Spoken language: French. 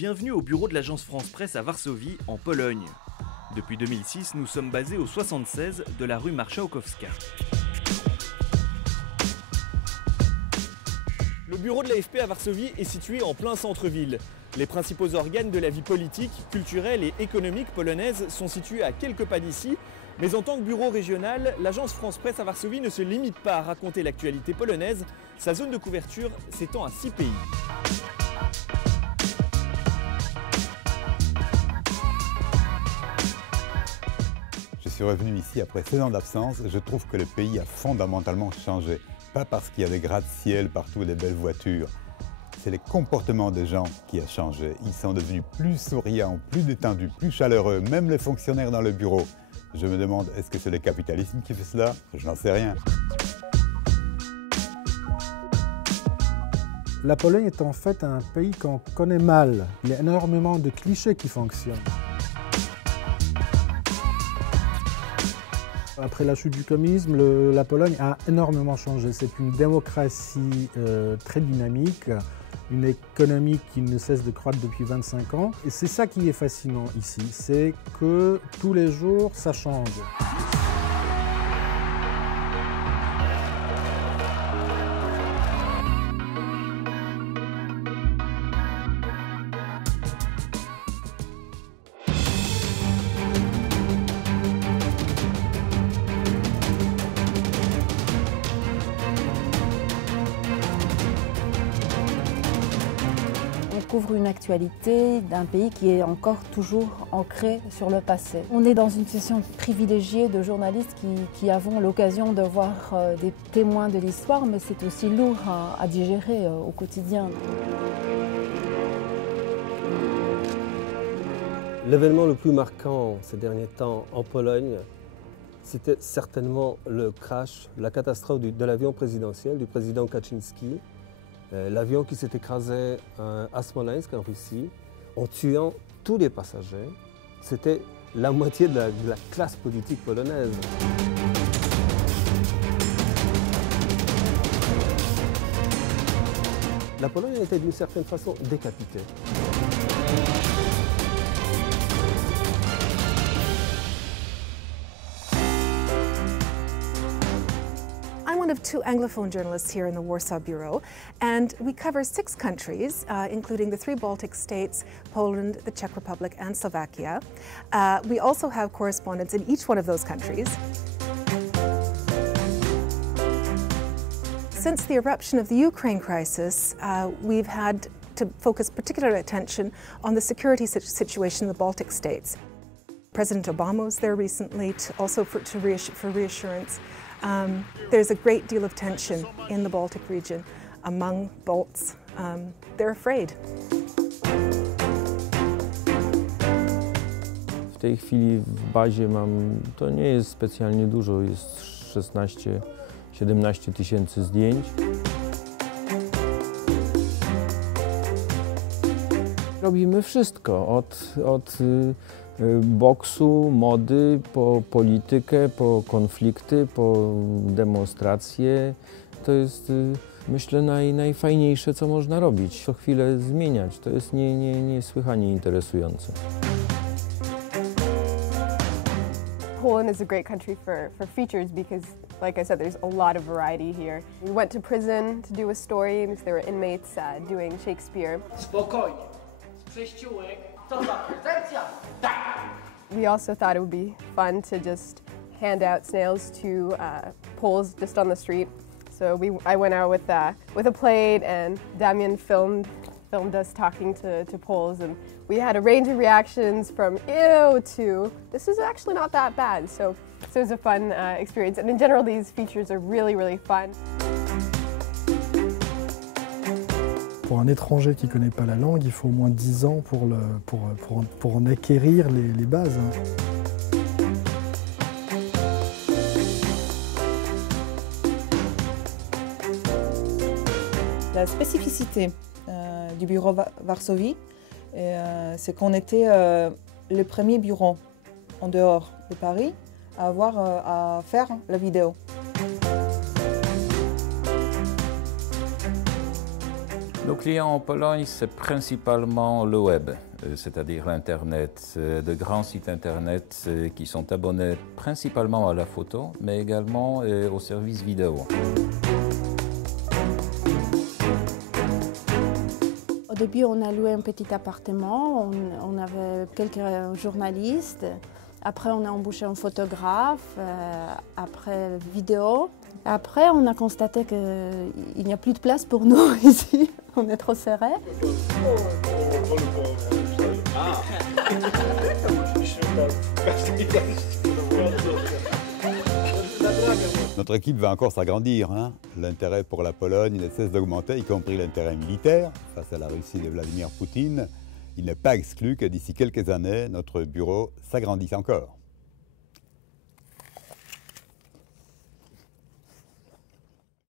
Bienvenue au bureau de l'agence France Presse à Varsovie, en Pologne. Depuis 2006, nous sommes basés au 76 de la rue Marszałkowska. Le bureau de l'AFP à Varsovie est situé en plein centre-ville. Les principaux organes de la vie politique, culturelle et économique polonaise sont situés à quelques pas d'ici. Mais en tant que bureau régional, l'agence France Presse à Varsovie ne se limite pas à raconter l'actualité polonaise. Sa zone de couverture s'étend à 6 pays. Je suis revenu ici après 16 ans d'absence. Je trouve que le pays a fondamentalement changé. Pas parce qu'il y a des gratte-ciel partout et des belles voitures. C'est les comportements des gens qui a changé. Ils sont devenus plus souriants, plus détendus, plus chaleureux, même les fonctionnaires dans le bureau. Je me demande, est-ce que c'est le capitalisme qui fait cela? Je n'en sais rien. La Pologne est en fait un pays qu'on connaît mal. Il y a énormément de clichés qui fonctionnent. Après la chute du communisme, la Pologne a énormément changé. C'est une démocratie très dynamique, une économie qui ne cesse de croître depuis 25 ans. Et c'est ça qui est fascinant ici, c'est que tous les jours, ça change. On couvre une actualité d'un pays qui est encore toujours ancré sur le passé. On est dans une situation privilégiée de journalistes qui avons l'occasion de voir des témoins de l'histoire, mais c'est aussi lourd à digérer au quotidien. L'événement le plus marquant ces derniers temps en Pologne, c'était certainement le crash, la catastrophe de l'avion présidentiel du président Kaczynski. L'avion qui s'est écrasé à Smolensk, en Russie, en tuant tous les passagers. C'était la moitié de la classe politique polonaise. La Pologne a été d'une certaine façon décapitée. I'm one of 2 Anglophone journalists here in the Warsaw Bureau, and we cover 6 countries, including the 3 Baltic states, Poland, the Czech Republic, and Slovakia. We also have correspondents in each one of those countries. Since the eruption of the Ukraine crisis, we've had to focus particular attention on the security situation in the Baltic states. President Obama was there recently, also for reassurance. There's a great deal of tension in the Baltic region among Balts. They're afraid. W tej chwili w bazie to nie jest specjalnie dużo, jest 17 tysięcy zdjęć. Robimy wszystko, od boksu, mody, po politykę, po konflikty, po demonstracje. To jest, myślę, najfajniejsze, co można robić. Co chwilę zmieniać. To jest niesłychanie interesujące. Poland is a great country for features because, like I said, there's a lot of variety here. We went to prison to do a story because there were inmates doing Shakespeare. Spokojnie. Prześciółek. To za prezencja? Tak! We also thought it would be fun to just hand out snails to Poles just on the street. So I went out with a plate, and Damian filmed us talking to Poles, and we had a range of reactions from ew to this is actually not that bad. So it was a fun experience, and in general these features are really, really fun. Pour un étranger qui ne connaît pas la langue, il faut au moins 10 ans pour en acquérir les bases. La spécificité du bureau Varsovie, c'est qu'on était le premier bureau en dehors de Paris à faire la vidéo. Nos clients en Pologne, c'est principalement le web, c'est-à-dire l'Internet, de grands sites Internet qui sont abonnés principalement à la photo, mais également aux services vidéo. Au début, on a loué un petit appartement, on avait quelques journalistes. Après, on a embauché un photographe, après vidéo. Après, on a constaté qu'il n'y a plus de place pour nous ici. On est trop serrés. Notre équipe va encore s'agrandir. Hein. L'intérêt pour la Pologne ne cesse d'augmenter, y compris l'intérêt militaire face à la Russie de Vladimir Poutine. Il n'est pas exclu que d'ici quelques années, notre bureau s'agrandisse encore.